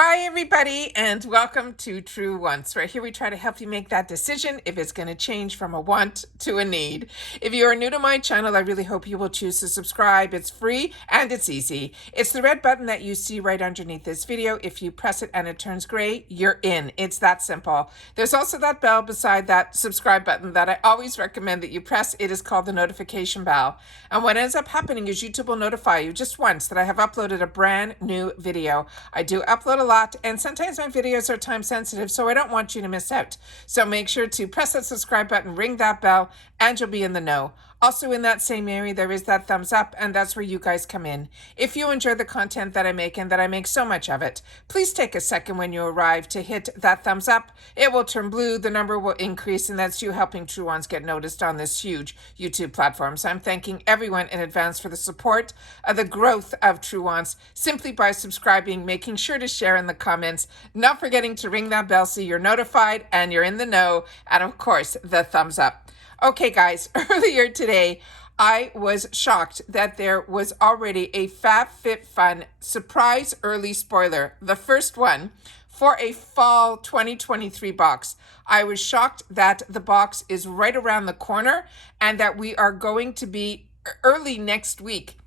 Hi, everybody, and welcome to True Wants. Right here, we try to help you make that decision if it's going to change from a want to a need. If you are new to my channel, I really hope you will choose to subscribe. It's free and it's easy. It's the red button that you see right underneath this video. If you press it and it turns gray, you're in. It's that simple. There's also that bell beside that subscribe button that I always recommend that you press. It is called the notification bell. And what ends up happening is YouTube will notify you just once that I have uploaded a brand new video. I do upload a lot, and sometimes my videos are time sensitive, so I don't want you to miss out. So make sure to press that subscribe button, ring that bell, and you'll be in the know. Also in that same area, there is that thumbs up, and that's where you guys come in. If you enjoy the content that I make, and that I make so much of it, please take a second when you arrive to hit that thumbs up. It will turn blue, the number will increase, and that's you helping True Ones get noticed on this huge YouTube platform. So I'm thanking everyone in advance for the support of the growth of True Ones simply by subscribing, making sure to share in the comments, not forgetting to ring that bell so you're notified and you're in the know, and of course, the thumbs up. Okay, guys, earlier today, I was shocked that there was already a FabFitFun surprise early spoiler, the first one, for a fall 2023 box. I was shocked that the box is right around the corner and that we are going to be early next week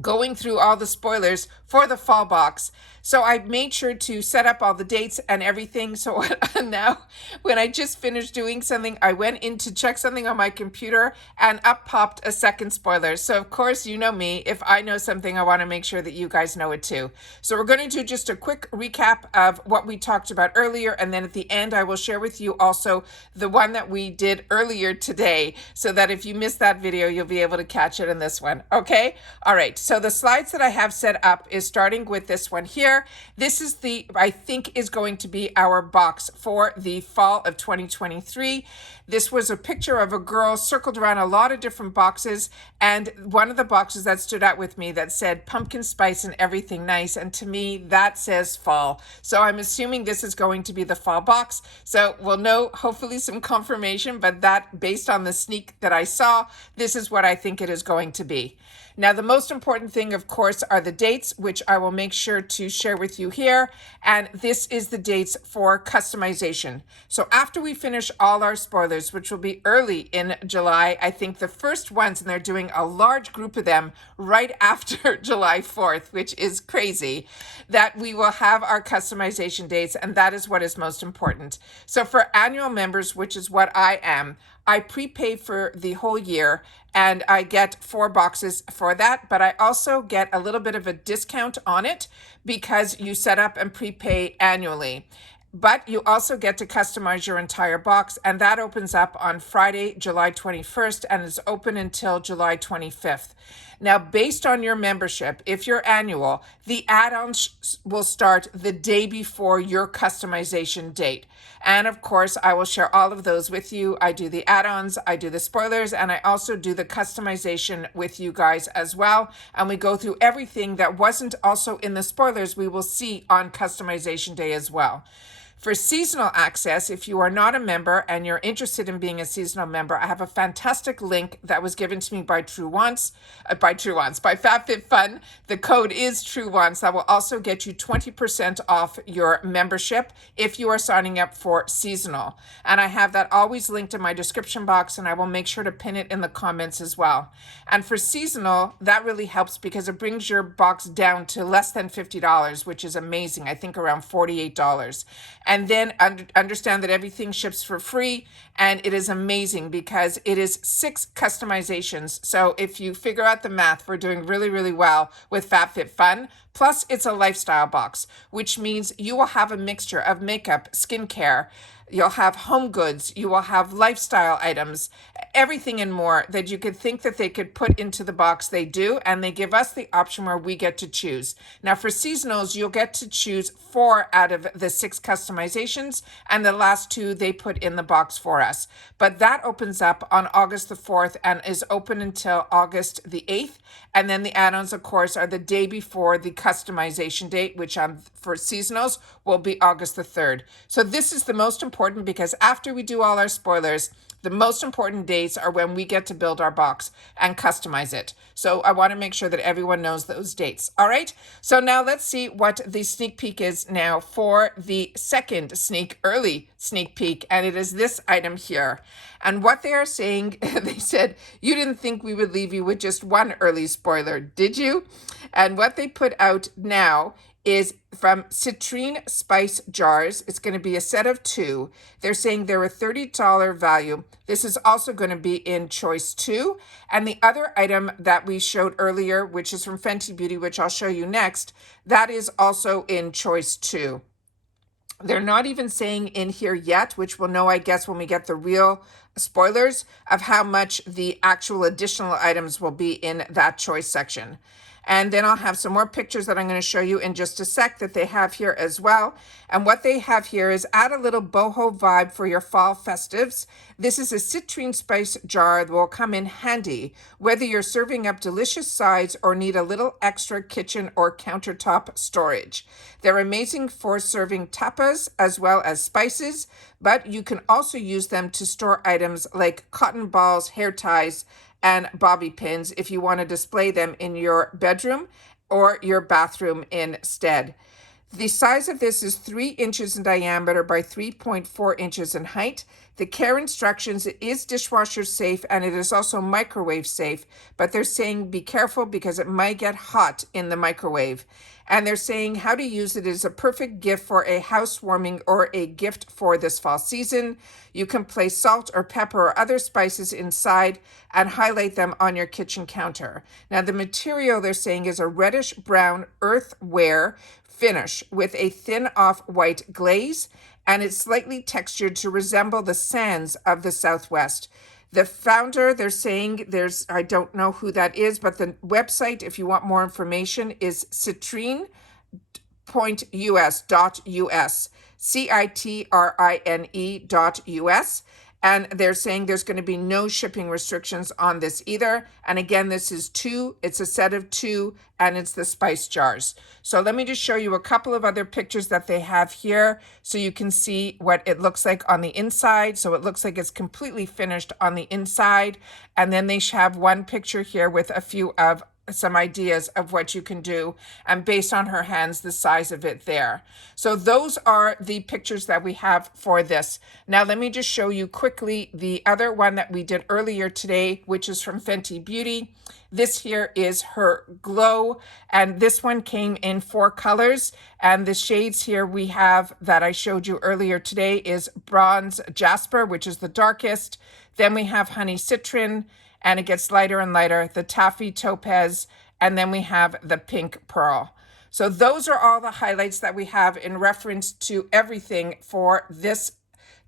going through all the spoilers for the fall box. So I made sure to set up all the dates and everything. So now when I just finished doing something, I went in to check something on my computer and up popped a second spoiler. So of course, you know me, if I know something, I want to make sure that you guys know it too. So we're going to do just a quick recap of what we talked about earlier. And then at the end, I will share with you also the one that we did earlier today, so that if you missed that video, you'll be able to catch it in this one. Okay. All right. So the slides that I have set up is starting with this one here. This is I think is going to be our box for the fall of 2023. This was a picture of a girl circled around a lot of different boxes. And one of the boxes that stood out with me that said pumpkin spice and everything nice. And to me, that says fall. So I'm assuming this is going to be the fall box. So we'll know hopefully some confirmation, but that based on the sneak that I saw, this is what I think it is going to be. Now, the most important thing, of course, are the dates, which I will make sure to share with you here. And this is the dates for customization. So after we finish all our spoilers, which will be early in July, I think the first ones, and they're doing a large group of them right after July 4th, which is crazy, that we will have our customization dates. And that is what is most important. So for annual members, which is what I am, I prepay for the whole year and I get 4 boxes for that, but I also get a little bit of a discount on it because you set up and prepay annually. But you also get to customize your entire box, and that opens up on Friday, July 21st, and is open until July 25th. Now, based on your membership, if you're annual, the add-ons will start the day before your customization date. And of course, I will share all of those with you. I do the add-ons, I do the spoilers, and I also do the customization with you guys as well. And we go through everything that wasn't also in the spoilers we will see on customization day as well. For seasonal access, if you are not a member and you're interested in being a seasonal member, I have a fantastic link that was given to me by by FabFitFun. The code is True Wants. That will also get you 20% off your membership if you are signing up for seasonal. And I have that always linked in my description box, and I will make sure to pin it in the comments as well. And for seasonal, that really helps because it brings your box down to less than $50, which is amazing. I think around $48. And then understand that everything ships for free, and it is amazing because it is 6 customizations. So if you figure out the math, we're doing really, really well with FabFitFun. Plus, it's a lifestyle box, which means you will have a mixture of makeup, skincare, you'll have home goods, you will have lifestyle items, everything and more that you could think that they could put into the box. They do, and they give us the option where we get to choose. Now for seasonals, you'll get to choose 4 out of the 6 customizations, and the last 2 they put in the box for us. But that opens up on August the 4th and is open until August the 8th. And then the add-ons, of course, are the day before the customization date, which for seasonals will be August the 3rd. So this is the most important important because after we do all our spoilers, the most important dates are when we get to build our box and customize it. So I want to make sure that everyone knows those dates. All right. So now let's see what the sneak peek is now for the second early sneak peek. And it is this item here. And what they are saying, they said, you didn't think we would leave you with just one early spoiler, did you? And what they put out now is from Citrine Spice Jars. It's going to be a set of 2. They're saying they're a $30 value. This is also going to be in choice 2. And the other item that we showed earlier, which is from Fenty Beauty, which I'll show you next, that is also in choice 2. They're not even saying in here yet, which we'll know, I guess, when we get the real spoilers of how much the actual additional items will be in that choice section. And then I'll have some more pictures that I'm going to show you in just a sec that they have here as well. And what they have here is add a little boho vibe for your fall festives. This is a citrine spice jar that will come in handy, whether you're serving up delicious sides or need a little extra kitchen or countertop storage. They're amazing for serving tapas as well as spices, but you can also use them to store items like cotton balls, hair ties, and bobby pins if you want to display them in your bedroom or your bathroom instead. The size of this is 3 inches in diameter by 3.4 inches in height. The care instructions, it is dishwasher safe and it is also microwave safe, but they're saying be careful because it might get hot in the microwave. And they're saying how to use it is a perfect gift for a housewarming or a gift for this fall season. You can place salt or pepper or other spices inside and highlight them on your kitchen counter. Now the material they're saying is a reddish brown earthenware finish with a thin off-white glaze, and it's slightly textured to resemble the sands of the Southwest. The founder, they're saying I don't know who that is, but the website, if you want more information, is citrine.us, citrine.us. And they're saying there's going to be no shipping restrictions on this either. And again, this is 2. It's a set of 2, and it's the spice jars. So let me just show you a couple of other pictures that they have here so you can see what it looks like on the inside. So it looks like it's completely finished on the inside. And then they have one picture here with a few of some ideas of what you can do, and based on her hands, the size of it there. So those are the pictures that we have for this. Now let me just show you quickly the other one that we did earlier today, which is from Fenty Beauty. This here is her glow, and this one came in 4 colors, and the shades here we have that I showed you earlier today is Bronze Jasper, which is the darkest. Then we have Honey Citron, and it gets lighter and lighter, the Taffy Topaz, and then we have the Pink Pearl. So those are all the highlights that we have in reference to everything for this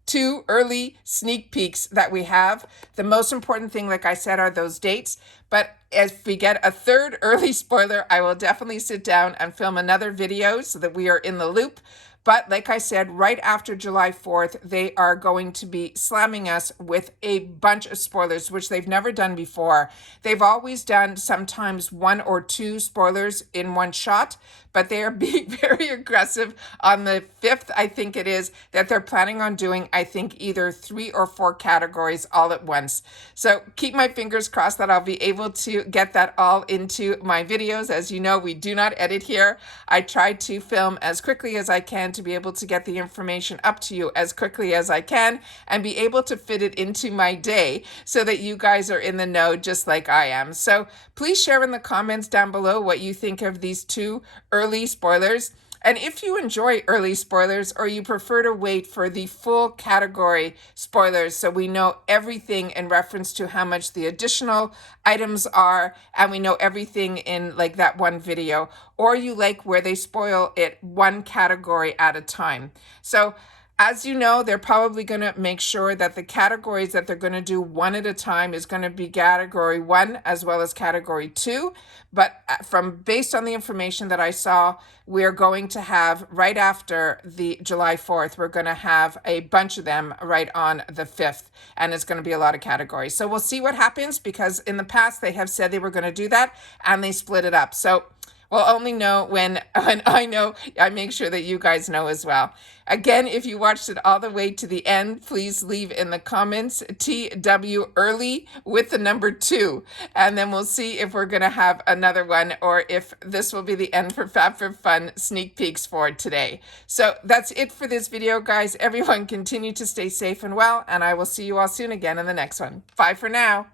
2 early sneak peeks that we have. The most important thing, like I said, are those dates. But if we get a 3rd early spoiler, I will definitely sit down and film another video so that we are in the loop. But like I said, right after July 4th, they are going to be slamming us with a bunch of spoilers, which they've never done before. They've always done sometimes 1 or 2 spoilers in one shot, but they are being very aggressive on the 5th, I think it is, that they're planning on doing, I think, either 3 or 4 categories all at once. So keep my fingers crossed that I'll be able to get that all into my videos. As you know, we do not edit here. I try to film as quickly as I can to be able to get the information up to you as quickly as I can and be able to fit it into my day so that you guys are in the know just like I am. So please share in the comments down below what you think of these 2 early spoilers. And if you enjoy early spoilers or you prefer to wait for the full category spoilers so we know everything in reference to how much the additional items are and we know everything in like that one video, or you like where they spoil it 1 category at a time. So as you know, they're probably going to make sure that the categories that they're going to do 1 at a time is going to be category 1 as well as category 2. But based on the information that I saw, we're going to have right after the July 4th, we're going to have a bunch of them right on the 5th, and it's going to be a lot of categories. So we'll see what happens, because in the past they have said they were going to do that and they split it up. So will only know when I know. I make sure that you guys know as well. Again, if you watched it all the way to the end, please leave in the comments TW early with the number 2. And then we'll see if we're going to have another one or if this will be the end for FabFitFun sneak peeks for today. So that's it for this video, guys. Everyone continue to stay safe and well, and I will see you all soon again in the next one. Bye for now.